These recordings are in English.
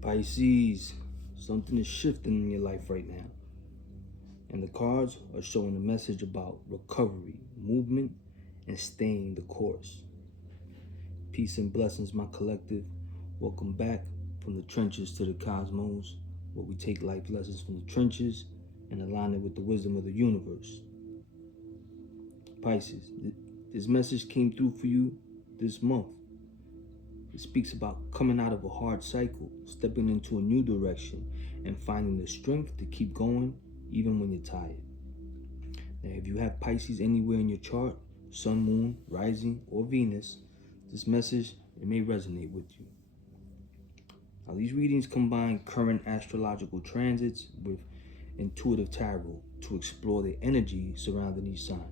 Pisces, something is shifting in your life right now. And the cards are showing a message about recovery, movement, and staying the course. Peace and blessings, my collective. Welcome back from the trenches to the cosmos, where we take life lessons from the trenches and align it with the wisdom of the universe. Pisces, this message came through for you this month. It speaks about coming out of a hard cycle, stepping into a new direction, and finding the strength to keep going even when you're tired. Now, if you have Pisces anywhere in your chart, Sun, Moon, Rising, or Venus, this message, it may resonate with you. Now, these readings combine current astrological transits with intuitive tarot to explore the energy surrounding each sign.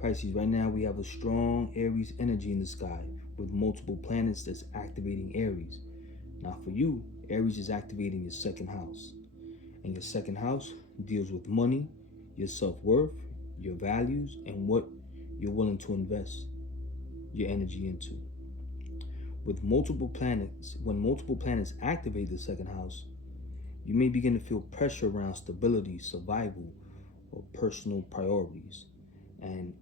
Pisces, right now we have a strong Aries energy in the sky with multiple planets that's activating Aries. Now for you, Aries is activating your second house. And your second house deals with money, your self-worth, your values, and what you're willing to invest your energy into. With multiple planets, when multiple planets activate the second house, you may begin to feel pressure around stability, survival, or personal priorities. And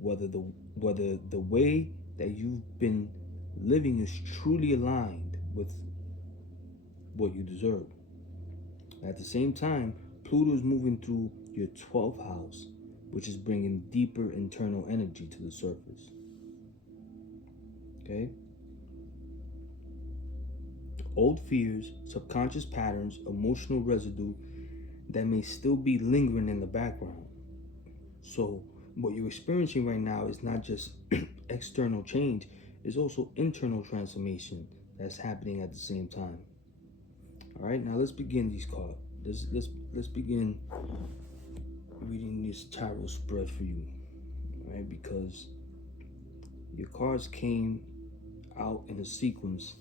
whether the way that you've been living is truly aligned with what you deserve. At the same time, Pluto is moving through your 12th house, which is bringing deeper internal energy to the surface. Okay? Old fears, subconscious patterns, emotional residue that may still be lingering in the background. So what you're experiencing right now is not just external change, it's also internal transformation that's happening at the same time. All right, now let's begin these cards. Let's begin reading this tarot spread for you, all right? Because your cards came out in a sequence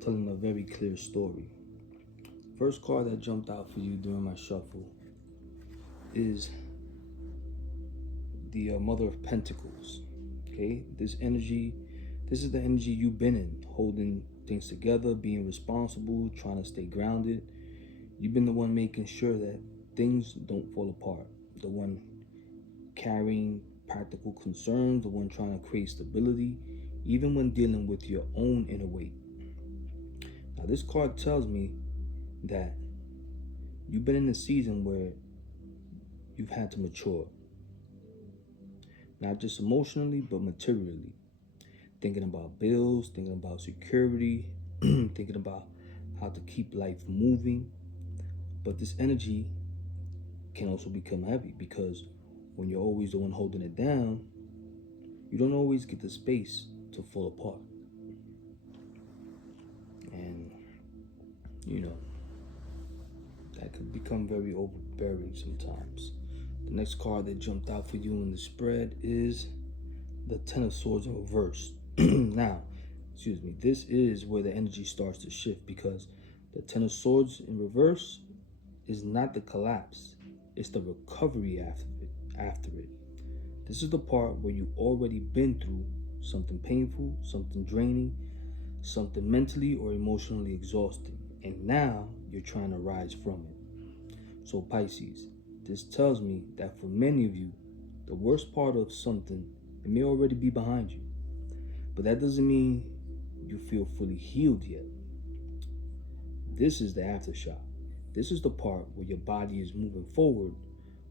telling a very clear story. First card that jumped out for you during my shuffle is the Mother of Pentacles. Okay, this is the energy you've been in, holding things together, being responsible, trying to stay grounded. You've been the one making sure that things don't fall apart, the one carrying practical concerns, the one trying to create stability, even when dealing with your own inner weight. Now, this card tells me that you've been in a season where you've had to mature. Not just emotionally, but materially. Thinking about bills, thinking about security, thinking about how to keep life moving. But this energy can also become heavy because when you're always the one holding it down, you don't always get the space to fall apart. And, that could become very overbearing sometimes. The next card that jumped out for you in the spread is the Ten of Swords in reverse. Now, this is where the energy starts to shift because the Ten of Swords in reverse is not the collapse, it's the recovery after it. This is the part where you've already been through something painful, something draining, something mentally or emotionally exhausting, and now you're trying to rise from it. So Pisces, this tells me that for many of you, the worst part of something, it may already be behind you. But that doesn't mean you feel fully healed yet. This is the aftershock. This is the part where your body is moving forward,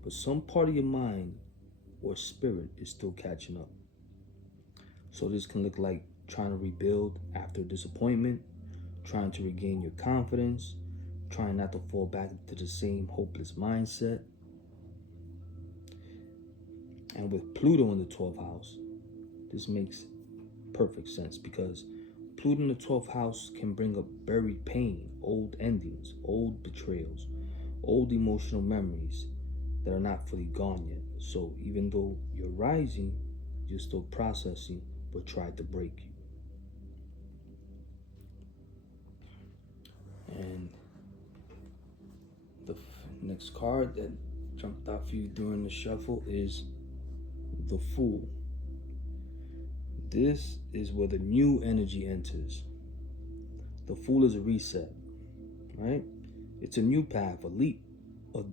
but some part of your mind or spirit is still catching up. So this can look like trying to rebuild after disappointment, trying to regain your confidence, trying not to fall back into the same hopeless mindset. And with Pluto in the 12th house, this makes perfect sense because Pluto in the 12th house can bring up buried pain, old endings, old betrayals, old emotional memories that are not fully gone yet. So even though you're rising, you're still processing what tried to break you. And the next card that jumped out for you during the shuffle is the Fool. This is where the new energy enters. The Fool is a reset, right? It's a new path, a leap, a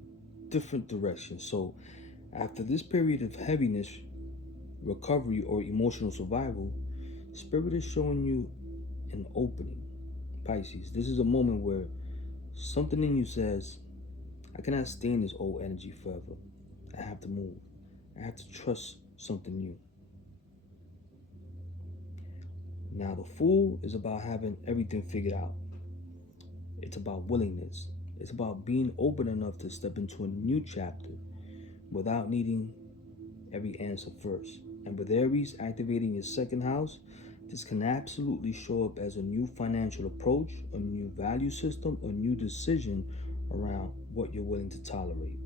different direction. So after this period of heaviness, recovery, or emotional survival, Spirit is showing you an opening. Pisces, this is a moment where something in you says, I cannot stay in this old energy forever. I have to move. I have to trust something new. Now, the Fool is about having everything figured out. It's about willingness. It's about being open enough to step into a new chapter without needing every answer first. And with Aries activating your second house, this can absolutely show up as a new financial approach, a new value system, a new decision around what you're willing to tolerate.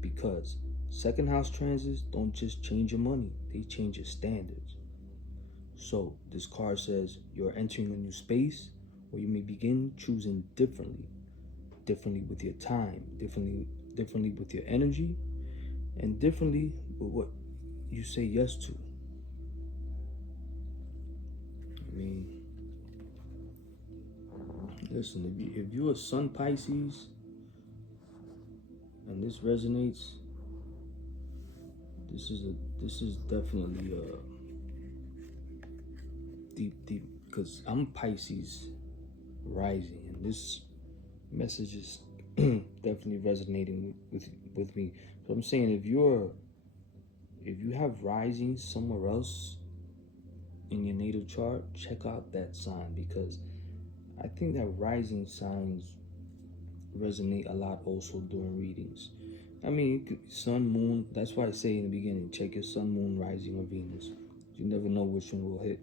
Because second house transits don't just change your money, they change your standards. So this card says you're entering a new space where you may begin choosing differently with your time, differently with your energy, and differently with what you say yes to. I mean, listen, if you're a Sun Pisces and this resonates, this is definitely a deep because I'm Pisces rising, and this message is definitely resonating with me. So I'm saying if you have rising somewhere else in your natal chart, check out that sign, because I think that rising signs resonate a lot also during readings. I mean, sun, moon, that's why I say in the beginning, check your sun, moon, rising, or Venus. You never know which one will hit.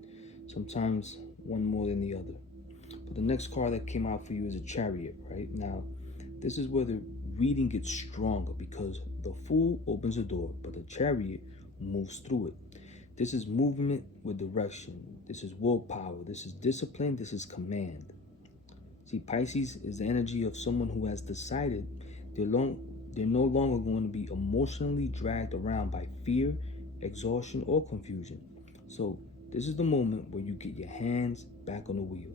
Sometimes one more than the other. But the next card that came out for you is a Chariot, right? Now, this is where the reading gets stronger, because the Fool opens the door, but the Chariot moves through it. This is movement with direction. This is willpower. This is discipline. This is command. See, Pisces is the energy of someone who has decided they're no longer going to be emotionally dragged around by fear, exhaustion, or confusion. So this is the moment where you get your hands back on the wheel.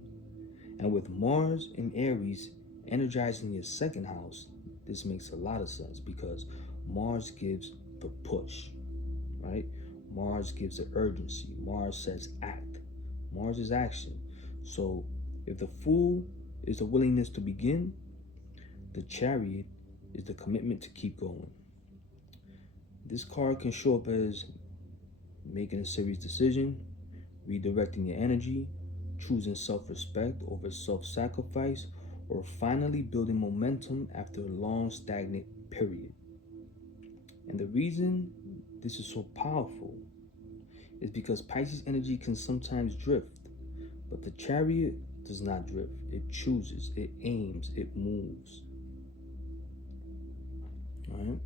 And with Mars and Aries energizing your second house, this makes a lot of sense, because Mars gives the push, right? Mars gives the urgency. Mars says act. Mars is action. So if the Fool is the willingness to begin, the Chariot is the commitment to keep going. This card can show up as making a serious decision, redirecting your energy, choosing self-respect over self-sacrifice, or finally building momentum after a long stagnant period. And the reason this is so powerful is because Pisces energy can sometimes drift, but the Chariot does not drift. It chooses, it aims, it moves. All right.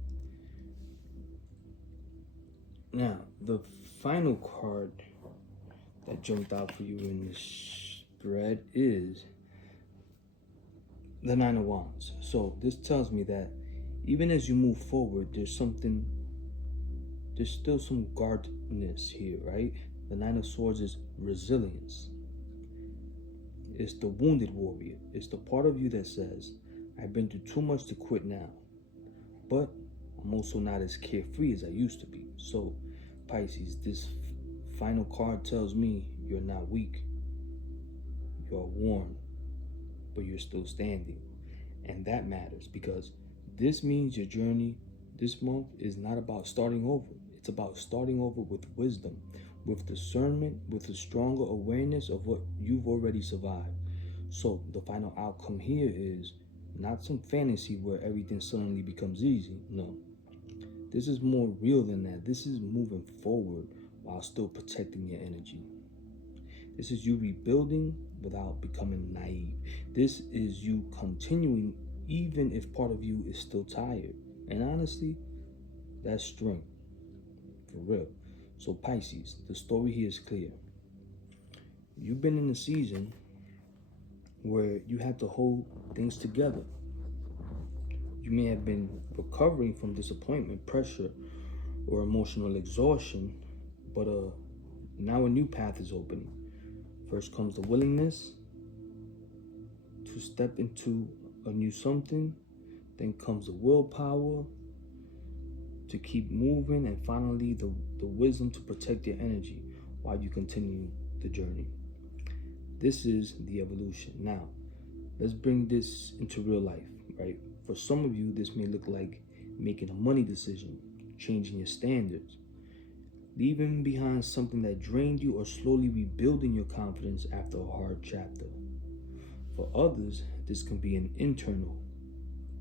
Now, the final card that jumped out for you in this spread is the Nine of Wands. So this tells me that even as you move forward, there's still some guardedness here, right? The Nine of Swords is resilience. It's the wounded warrior. It's the part of you that says, I've been through too much to quit now, but I'm also not as carefree as I used to be. So, Pisces, this final card tells me you're not weak. You're worn, but you're still standing. And that matters, because this means your journey this month is not about starting over. It's about starting over with wisdom, with discernment, with a stronger awareness of what you've already survived. So the final outcome here is not some fantasy where everything suddenly becomes easy. No, this is more real than that. This is moving forward while still protecting your energy. This is you rebuilding without becoming naive. This is you continuing even if part of you is still tired. And honestly, that's strength, for real. So Pisces, the story here is clear. You've been in a season where you had to hold things together. You may have been recovering from disappointment, pressure, or emotional exhaustion, but now a new path is opening. First comes the willingness, to step into a new something. Then comes the willpower to keep moving, and finally the wisdom to protect your energy while you continue the journey. This is the evolution. Now, let's bring this into real life, right? For some of you, this may look like making a money decision, changing your standards, leaving behind something that drained you, or slowly rebuilding your confidence after a hard chapter. For others, this can be an internal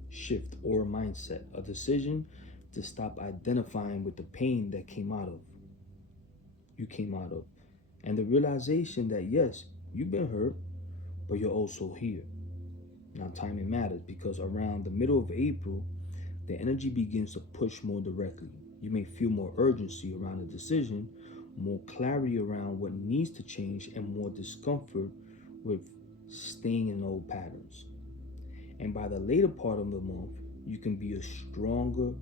shift or mindset, a decision to stop identifying with the pain that you came out of, and the realization that yes, you've been hurt, but you're also here. Now, timing matters because around the middle of April, the energy begins to push more directly. You may feel more urgency around a decision, more clarity around what needs to change, and more discomfort with staying in old patterns. And by the later part of the month, you can be a stronger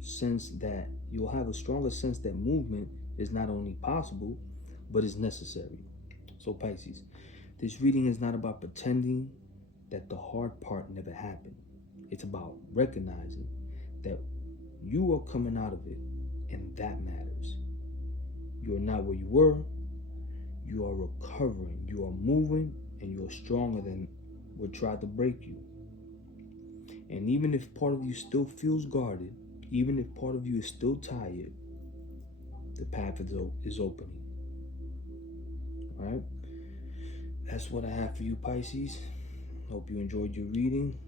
sense that you'll have a stronger sense that movement is not only possible, but is necessary. So Pisces, this reading is not about pretending that the hard part never happened. It's about recognizing that you are coming out of it, and that matters. You are not where you were. You are recovering. You are moving, and you are stronger than what tried to break you. And even if part of you still feels guarded, even if part of you is still tired, the path is opening. All right? That's what I have for you, Pisces. Hope you enjoyed your reading.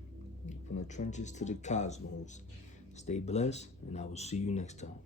From the trenches to the cosmos. Stay blessed, and I will see you next time.